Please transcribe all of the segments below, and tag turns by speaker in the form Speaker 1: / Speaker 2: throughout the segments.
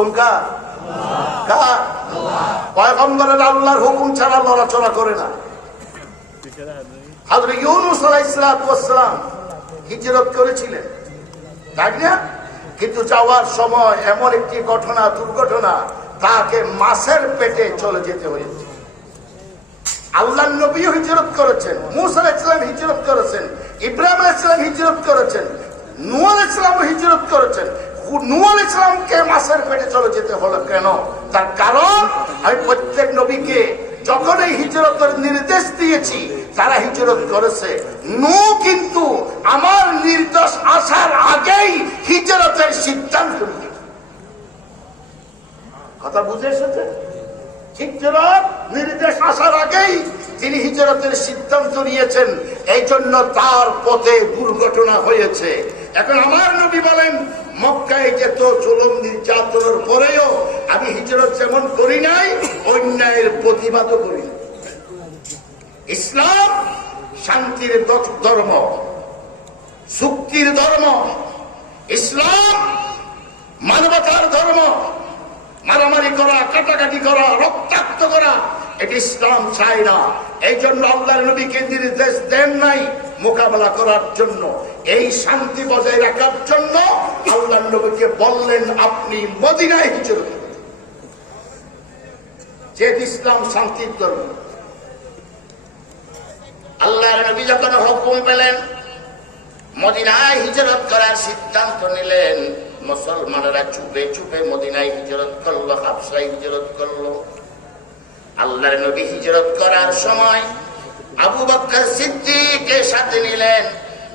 Speaker 1: হুকুম কার? পয়গম্বরের আল্লাহর হুকুম ছাড়া লড়াচড়া করে না। করেছিলেন, তাই না? কিন্তু যাওয়ার সময় এমন একটি ঘটনা, দুর্ঘটনা, তাকে মাছের পেটে চলে যেতে হয়েছে। আল্লাহ নবী হিজরত করেছেন, মুসা ইসলাম হিজরত করেছেন, ইব্রাহিম ইসলাম হিজরত করেছেন নুয়াল নুয়াল ইসলামকে মাছের পেটে চলে যেতে হলো কেন? তার কারণ, আমি প্রত্যেক নবীকে যখন এই হিজরতের নির্দেশ দিয়েছি, তারা হিজরত করেছে। নু কিন্তু আমার নির্দেশ আসার আগেই হিজরতের সিদ্ধান্ত কথা বুঝে এসেছে? হিজরত নির্দেশ আসার আগেই তিনি হিজরতের সিদ্ধান্ত নিয়েছেন। এই জন্য তার পথে দুর্ঘটনা হয়েছে। এখন আমার নবী বলেন, মক্কায় যেত জুলুম নির্যাতনের পরেও আমি হিজরত যেমন করি নাই, অন্যায়ের প্রতিবাদও করি ইসলাম শান্তির ধর্ম, চুক্তির ধর্ম, ইসলাম মানবতার ধর্ম, মারামারি করা, কাটাকাটি করা, রক্তাক্ত করা, এটি ইসলাম চায় না। এই জন্য আল্লাহর নবীকে নির্দেশ দেন নাই মোকাবেলা করার জন্য। এই শান্তি বজায় রাখার জন্য আল্লাহ নবীকে বললেন, আপনি মদিনায় হিজরত। যেহেতু ইসলাম শান্তির ধর্ম আল্লাহর নবী যখন হুকুম পেলেন, মদিনায় হিজরত করার সিদ্ধান্ত নিলেন, মুসলমানেরা চুপে চুপে মদিনায় হিজরত করল, হাফসায় হিজরত করল আল্লাহর নবী হিজরত করার সময় আবু বক্কর সিদ্দিকের সাথে নিলেন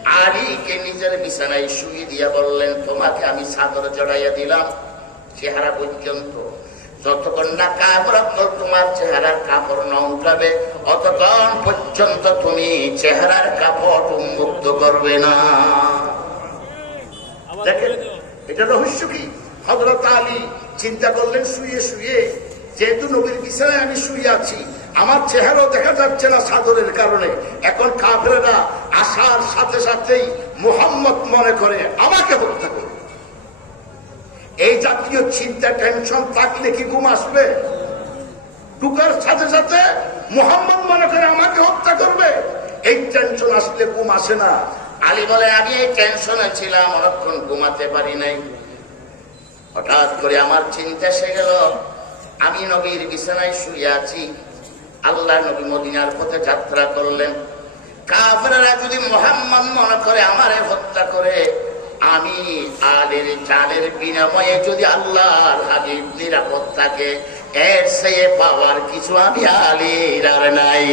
Speaker 1: আলীকে নিজের বিছানায় শুয়ে দিয়া বললেন তোমাকে আমি সাদর জড়াইয়া দিলাম চেহারা পর্যন্ত। যতক্ষণ না কাপড় তোমার চেহারার কাপড় না উঠাবে অতক্ষণ পর্যন্ত তুমি চেহারার কাপড় উন্মুক্ত করবে না। দেখেন এটা রহস্য কি? হজরত আলী চিন্তা করলেন শুয়ে শুয়ে যেহেতু নবীর বিছানায় আমি শুয়ে আছি আমার চেহারাও দেখা যাচ্ছে না সাদরের কারণে। এখন কাফেরা আসার সাথে সাথেই মোহাম্মদ মনে করে, আমাকে হত্যা করবে এই জাতীয় চিন্তা, টেনশন থাকলে কি ঘুম আসবে? টুকার সাথে সাথে মোহাম্মদ মনে করে আমাকে হত্যা করবে। এই টেনশন আসলে ঘুম আসে না। আলী বলে, আমি এই টেনশনে ছিলাম, অনেকক্ষণ ঘুমাতে পারি নাই। হঠাৎ করে আমার চিন্তা এসে গেল। আমি নবীর বিছানায় শুয়ে আছি। আল্লাহ নবী মদিনার পথে যাত্রা করলেন। কাফেরা যদি মোহাম্মদ মনে করে আমারে হত্যা করে, আমি আলের চালের বিনিময়ে যদি আল্লাহর হাবিব নিরাপদ থাকে, এর সে পাওয়ার কিছু আমি আলীর আর নাই।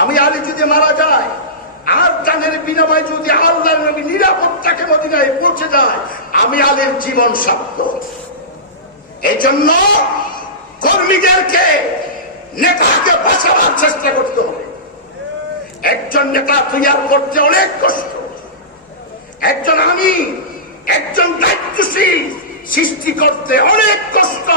Speaker 1: আমি আলী যদি মারা যায় আর জানের বিনিময়ে যদি আল্লাহর নবী নিরাপদ থাকে মদিনায় পৌঁছে যায়, আমি আলীর জীবন সাধ্য এই জন্য নেতাকে বাঁচাবার চেষ্টা করতে হবে। একজন নেতা তৈয়ার করতে অনেক কষ্ট। একজন আমি, একজন দায়িত্বশীল সৃষ্টি করতে অনেক কষ্ট।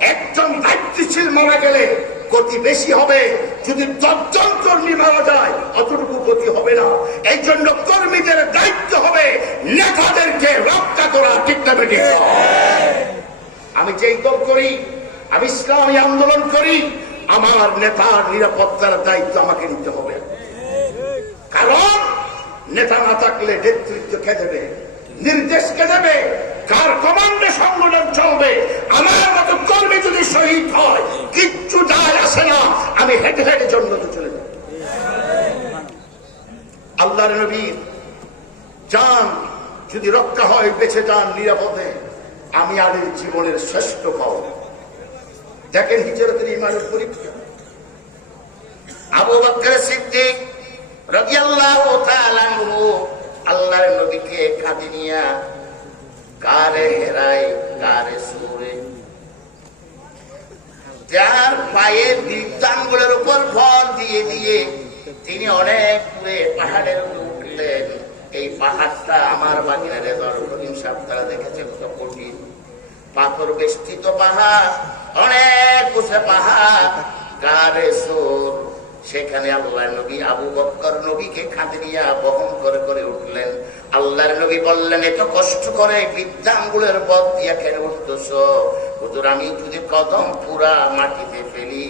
Speaker 1: একজন দায়িত্বশীল মারা গেলে গতি বেশি হবে। যদি দশজন কর্মী মারা যায়, অতটুকু গতি হবে না। এই জন্য কর্মীদের দায়িত্ব হবে নেতাদেরকে রক্ষা করা। ঠিক না বেঠিক? আমি যেই দল করি, আমি ইসলামী আন্দোলন করি আমার নেতার নিরাপত্তার দায়িত্ব আমাকে নিতে হবে। কারণ নেতা না থাকলে নেতৃত্ব কে দেবে? নির্দেশ কে দেবে? কার কমান্ডে সংগঠন চলবে। আমার মতো কর্মী যদি শহীদ হয়, কিচ্ছু যায় আসে না। আমি হেঁটে হেঁটে জন্মতে চলে যাব। আল্লাহর নবীর যান, যদি রক্ষা হয়, বেঁচে যান নিরাপদে। আমি আলীর জীবনের শ্রেষ্ঠ পাও দেখেন হিজরতের ইমানের পরীক্ষা। আবু বকর সিদ্দিক রাদিয়াল্লাহু তাআলা আনহু আল্লাহর নবীকে কাঁধে নিয়া কারে হেরায়, কারে সুরে। যার পায়ে বৃদ্ধাঙ্গুলের উপর ভর দিয়ে দিয়ে তিনি অনেক দূরে পাহাড়ের উপরে উঠলেন। এই পাহাড়টা আমার বাগিনারে দরকরিম সাহেব তারা দেখেছে কত কঠিন পাথর বেষ্টিত পাহাড়, অনেক উঁচে পাহাড় সোর। সেখানে আল্লাহ নবী আবু বক্কর নবীকে খাদরিয়া বহন করে করে উঠলেন। আল্লাহর নবী বললেন, এত কষ্ট করে বিদ্যাঙ্গুলের পথ দিয়া কেন উঠতেছ। হুজুর, আমি যদি কদম পুরা মাটিতে ফেলি,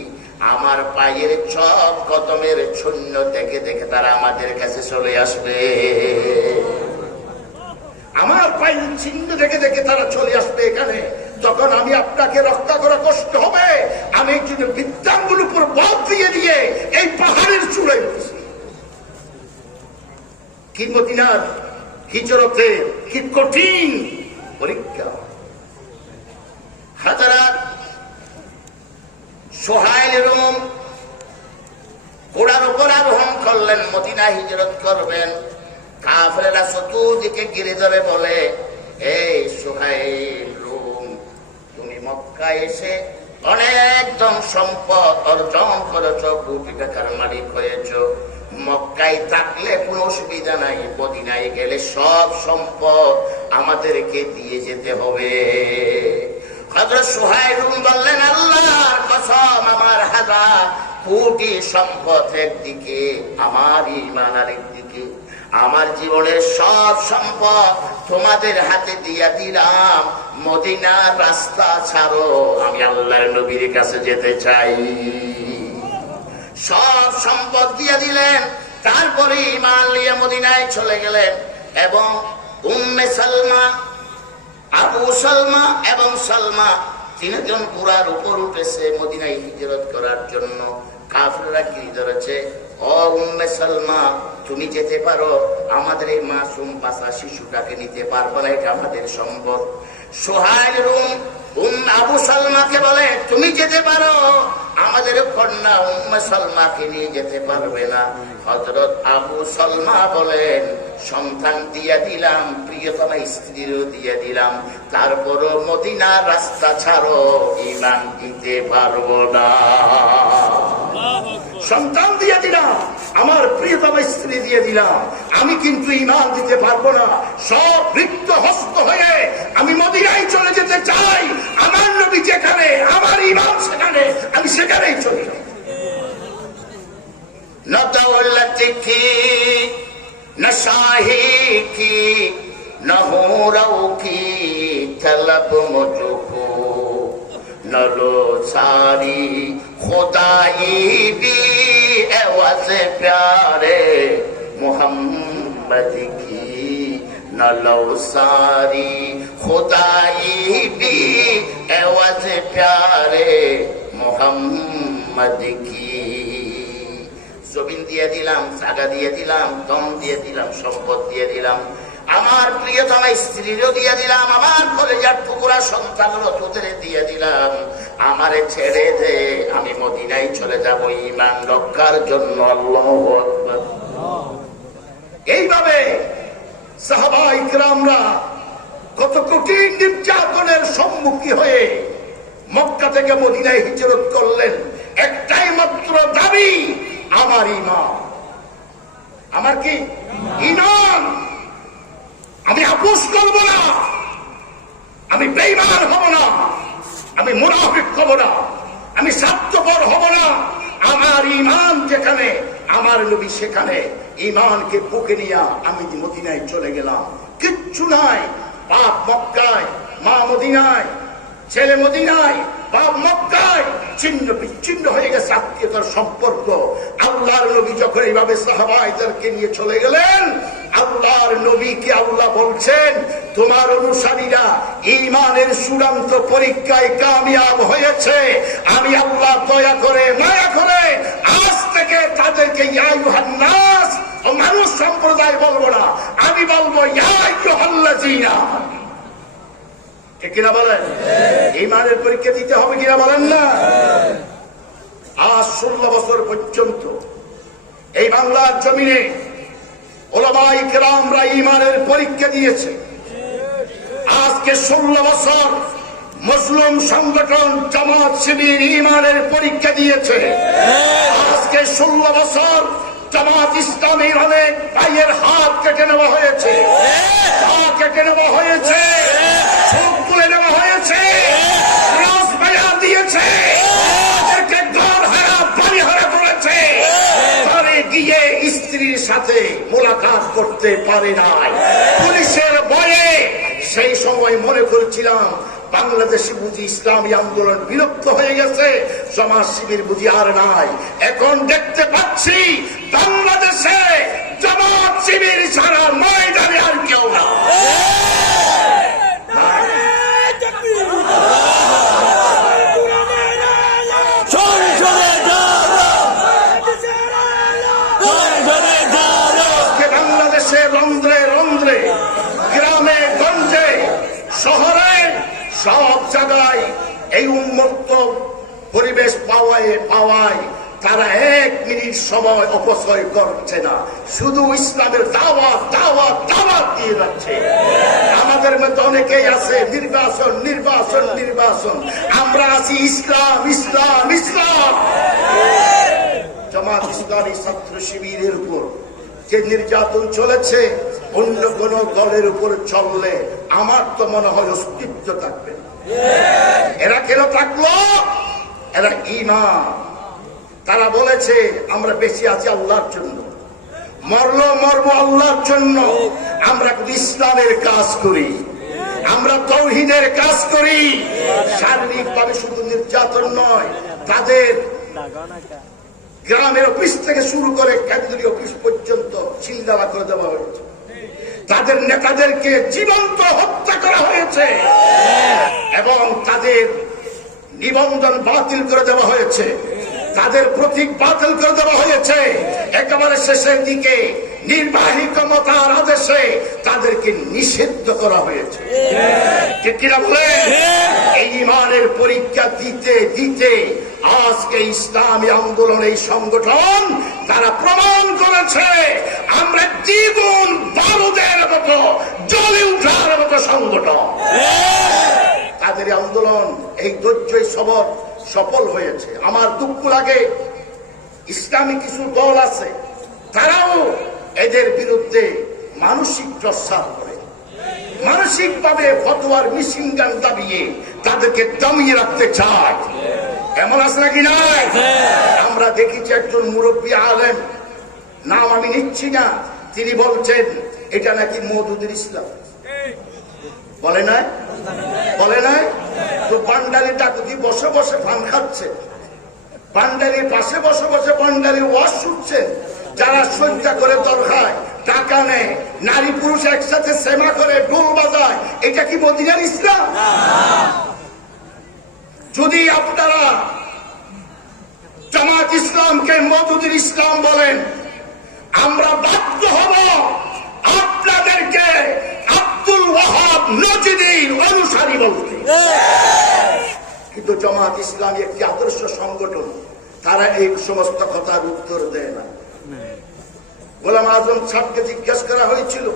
Speaker 1: আমার পায়ের চপ কদমের শূন্য দেখে দেখে তারা আমাদের কাছে চলে আসবে। আমার পায়ের চিহ্ন দেখে দেখে তারা চলে আসবে এখানে। তখন আমি আপনাকে রক্ষা করা কষ্ট হবে, আমি যদি বিদ্যাঙ্গুল উপর বল দিয়ে দিয়ে এই পাহাড়ের চূড়ায় বসি কি মদিনার হিজরতে কি কঠিন পরীক্ষা। হাজারাত সোহাইল রুম ঘোড়ার উপর আরোহণ করলেন মদিনা হিজরত করবেন। কাফেরা চতুর্দিকে ঘিরে ধরে বলে, এই সোহাইল রুম তুমি মক্কা এসে অনেক সম্পদ অর্জন করেছ কোটি টাকার মালিক হয়েছ। মক্কায় থাকলে কোনো অসুবিধা নাই, মদিনায় গেলে সব সম্পদ আমাদেরকে দিয়ে যেতে হবে। হজরত সোহাইরুম বললেন, আল্লাহর কসম, আমার হাজার কোটি সম্পদ একদিকে, আমার ইমান আরেকদিকে আমার জীবনের সব সম্পদ তোমাদের হাতে দিয়া দিলাম। মদিনার রাস্তা ছাড়ো, আমি আল্লাহর নবীর কাছে যেতে চাই। সব সম্পদ দিয়ে দিলেন, তারপরে ইমান নিয়ে মদিনায় চলে গেলেন এবং উম্মে সালমা, আবু সালমা এবং সালমা তিনজন পুরার উপর উঠেছে মদিনায় হিজরত করার জন্য। কাফেররা কি ধরেছে? সালমা, তুমি যেতে পারো, আমাদের এই মাসুম পাশা শিশুটাকে নিতে পারব না, এটা আমাদের সম্ভব সোহাইল রুম, উম আবু সালমাকে বলে, তুমি যেতে পারো, আমাদের কন্যা উম্মে সালমাকে নিয়ে যেতে পারবে না। হজরত আবু সালমা বলেন, সন্তান দিয়ে দিলাম, প্রিয়তমা স্ত্রীরও দিয়ে দিলাম, তারপরও মদিনার রাস্তা ছাড়ো ইমান দিতে পারব না। সন্তান দিয়ে দিলাম, আমার প্রিয়তম স্ত্রী দিয়ে দিলাম। আমি কিন্তু ইমান দিতে পারব না। সব রিক্ত হস্ত হয়ে আমি মদিনায় চলে যেতে চাই। আমার নবী যেখানে, আমার ইমান সেখানে, আমি সেখানেই চলে। যাব লতাওয়াল্লাতি কি, না কি, না হোরাও কি নলো সারি, খোদাই দি এওয়াজে প্যারে। মোহাম্মদ কি নলো সারি, খোদাই বি এওয়াজে প্যারে। মোহাম্মদ কি? জমিন দিয়ে দিলাম জাগা দিয়ে দিলাম, দম দিয়ে দিলাম, সম্পদ দিয়ে দিলাম। আমার প্রিয়তমা স্ত্রীরও দিয়ে দিলাম, আমার কলেজার টুকুরা সন্তানেরও তোদের দিয়ে দিলাম। আমারে ছেড়ে দে, আমি মদিনায় চলে যাব ইমান রক্ষার জন্য এইভাবে সাহাবাই কত কঠিন নির্যাতনের সম্মুখী হয়ে মক্কা থেকে মদিনায় হিজরত করলেন। একটাই মাত্র দাবি, আমার ইমান আমার কি? ইমান আমি আপোষ করব না। আমি বেইমান হব না। আমি মুনাফিক হব না। আমি স্বার্থপর হব না। আমার ইমান যেখানে, আমার নবী সেখানে। ইমানকে বুকে নিয়ে আমি মদিনায় চলে গেলাম। কিচ্ছু নাই। বাপ মক্কায়, মা মদিনায় ছেলে মদিনায়, বাপ মক্কায়, ছিন্ন বিচ্ছিন্ন হয়ে গেছে আত্মীয়তার সম্পর্ক। আল্লাহর নবী যখন এইভাবে সাহাবাইদেরকে নিয়ে চলে গেলেন, আল্লাহর নবীকে আল্লাহ বলছেন, তোমার অনুসারীরা ইমানের চূড়ান্ত পরীক্ষায় কামিয়াব হয়েছে। আমি আল্লাহ দয়া করে, মায়া করে আজ থেকে তাদেরকে মানুষ সম্প্রদায় বলব না, আমি বলব ইয়াইহাল্লাজিনা কিনা বলেন? ইমানের পরীক্ষা দিতে হবে কিনা বলেন না? আজ ষোলো বছর পর্যন্ত এই বাংলার জমিনে ওলামাই কেরামরা ইমানের পরীক্ষা দিয়েছে। আজকে ষোলো বছর মুসলিম সংগঠন জামাত শিবির ইমানের পরীক্ষা দিয়েছে। আজকে ষোলো বছর জামাত ইসলামীর অনেক ভাইয়ের হাত কেটে নেওয়া হয়েছে। পা কেটে নেওয়া হয়েছে। হয়েছে। স্ত্রীর সাথে মোলাকাত করতে পারে নাই। পুলিশের ভয়ে সেই সময় মনে করেছিলাম, বাংলাদেশে বুঝি ইসলামী আন্দোলন বিলুপ্ত হয়ে গেছে। সমাজ শিবির বুঝি আর নাই। এখন দেখতে পাচ্ছি, বাংলাদেশে জামাত শিবির ছাড়া ময়দানে আর কেউ না সব জায়গায় এই উন্মুক্ত পরিবেশ পাওয়ায় পাওয়ায় তারা এক মিনিট সময় অপচয় করছে না। শুধু ইসলামের দাওয়াত দাওয়াত দাওয়াত দিয়ে যাচ্ছে। আমাদের মধ্যে অনেকেই আছে, নির্বাচন নির্বাচন নির্বাচন। আমরা আছি ইসলাম ইসলাম ইসলাম। জামাত ইসলামী ছাত্র শিবিরের উপর যে নির্যাতন চলেছে অন্য কোন দলের উপর চললে আমার তো মনে হয় অস্তিত্ব থাকবে। এরা কেন থাকল? এরা ইমান তারা বলেছে, আমরা বেশি আছি আল্লাহর জন্য। মরলো মরবো আল্লাহর জন্য। আমরা ইসলামের কাজ করি। আমরা তৌহিদের কাজ করি। শারীরিক ভাবে শুধু নির্যাতন নয়, তাদের গ্রামের অফিস থেকে শুরু করে কেন্দ্রীয় অফিস পর্যন্ত চিন্তালা করে দেওয়া হয়েছে। তাদের নেতাদেরকে জীবন্ত হত্যা করা হয়েছে। এবং তাদের নিবন্ধন বাতিল করে দেওয়া হয়েছে। তাদের প্রতীক বাতিল করে দেওয়া হয়েছে। একেবারে শেষের দিকে নির্বাহী ক্ষমতার আদেশে তাদেরকে নিষিদ্ধ করা হয়েছে। এই ইমানের পরীক্ষা দিতে দিতে আজকে ইসলামী আন্দোলন, এই সংগঠন তারা প্রমাণ করেছে, আমরা বারুদের মতো জ্বলে উঠার মতো সংগঠন। তাদের আন্দোলন এই ধৈর্যই সবর সফল হয়েছে। আমার দুঃখ লাগে ইসলামী কিছু দল আছে তারাও এদের বিরুদ্ধে মানসিক প্রস্তাব করে। মানসিক ভাবে ফতোয়ার মিশিং গান দাবিয়ে তাদেরকে দমিয়ে রাখতে চায়। এমন আছে নাকি নাই? আমরা দেখেছি একজন মুরব্বী আলেম নাম আমি নিচ্ছি না। তিনি বলছেন এটা নাকি মধুদের ইসলাম। বলে নাই? বলে নাই? তো পান্ডালি ডাকুতি বসে বসে পান খাচ্ছে। পান্ডালির পাশে বসে বসে পান্ডালির ওয়াশ শুনছে। যারা সজ্জা করে দর খায় টাকা নেয় নারী পুরুষ একসাথে সেমা করে ঢোল বাজায় এটা কি মদিনার ইসলাম? যদি আপনারা জামাত ইসলামকে মধুদের ইসলাম বলেন আমরা বাধ্য অনুসারী বলতে কিন্তু জামাত ইসলামী একটি আদর্শ সংগঠন তারা এই সমস্ত কথার উত্তর দেয় না। গোলাম আজম সাহকে জিজ্ঞেস করা হয়েছিল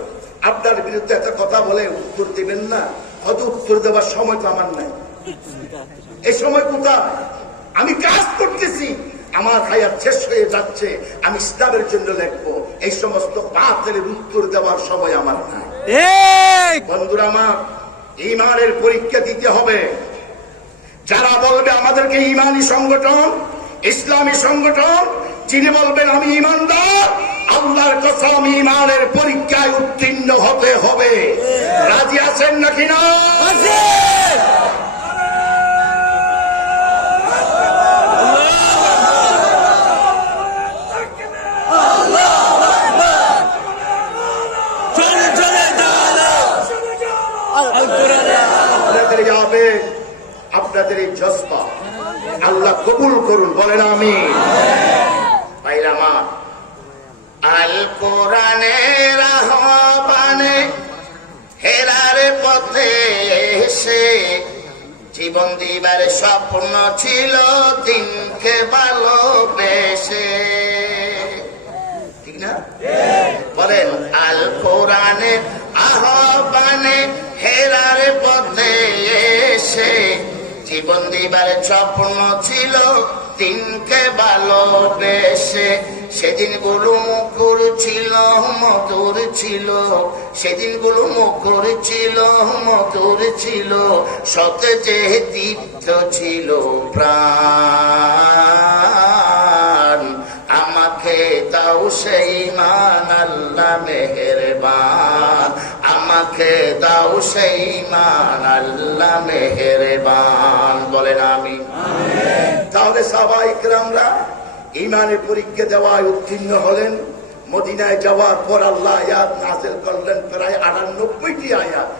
Speaker 1: আপনার বিরুদ্ধে একটা কথা বলে উত্তর দিবেন না? হয়তো উত্তর দেওয়ার সময় তো আমার নাই। এই সময় কোথায়? আমি কাজ করতেছি। আমার হায়াত শেষ হয়ে যাচ্ছে। আমি ইসলামের জন্য লিখব। এই সমস্ত পাতের উত্তর দেওয়ার সময় আমার নাই। বন্ধুরা আমার ইমানের পরীক্ষা দিতে হবে। যারা বলবে আমাদেরকে ইমানি সংগঠন, ইসলামী সংগঠন, যিনি বলবেন আমি ইমানদার আল্লাহর কসম ইমানের পরীক্ষায় উত্তীর্ণ হতে হবে। রাজি আছেন নাকি না
Speaker 2: সংসদে যাব
Speaker 1: আপনাদের এই আবেগ আপনাদের এই জজবা আল্লাহ কবুল করুন বলেন আমি আমার আল কোরআনের আহ্বানে হেরার পথে এসে জীবন দিবার স্বপ্ন ছিল দিনকে ভালোবেসে। ঠিক না? বলেন আল কোরআনে আহ্বানে হেরার পথে এসে জীবন দিবার স্বপ্ন ছিল দিনকে ভালোবেসে সেদিনগুলো মুখর ছিল, মধুর ছিল। সেদিনগুলো মুখর ছিল, মধুর ছিল। সতে যে দীপ্ত ছিল প্রাণ। আমাকে দাও সেই মান, আল্লাহ মেহেরবান। বলেন আমি তাহলে সবাই গ্রামরা ইমানের পরীক্ষা দেওয়ায় উত্তীর্ণ হলেন। মদিনায় যাওয়ার পর আল্লাহ আয়াত নাজেল করলেন প্রায় আটানব্বইটি আয়াত।